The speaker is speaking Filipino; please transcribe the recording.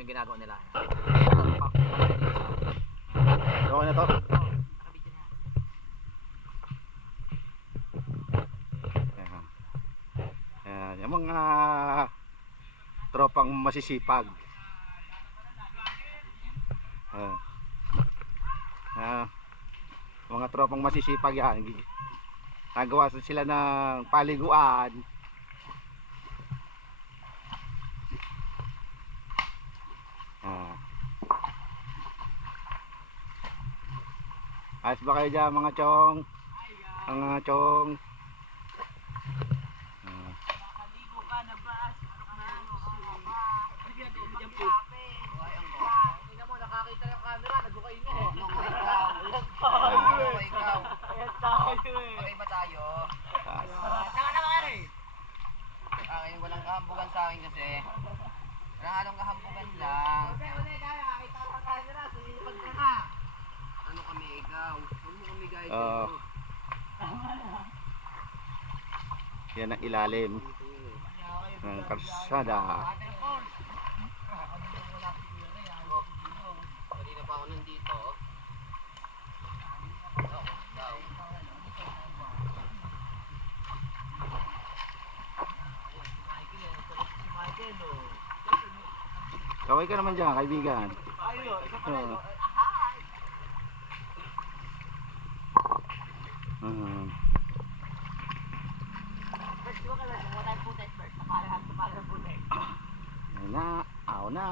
yung ginagawa nila. Okay na to? Ayan. Ayan, yung mga tropang masisipag. Mga tropang masisipag yan. Nagawa sila ng paliguan. Ayos ba kayo dyan mga chong? Mga chong. Nakaligo ka na ba? Tingnan mo, nakakita yung camera, nagukay na eh. Ikaw. Ayan tayo eh. Magkaiba tayo. Saka naman eh. Akin walang kahambugan sa akin kasi. Walang halong kahambugan lang. Uli, kaya nakakita ko ang camera, sumilipag ka na. Ano kami ikaw? Huwag mo kami guys. Yan ang ilalim ng karsada. Kanina pa ako nandito. Kaway ka naman dyan, kaibigan. Ayun, isa pa tayo. First, di ba ka lang, wala tayong putet first. Tapalahan putet. Ayan na, aw na.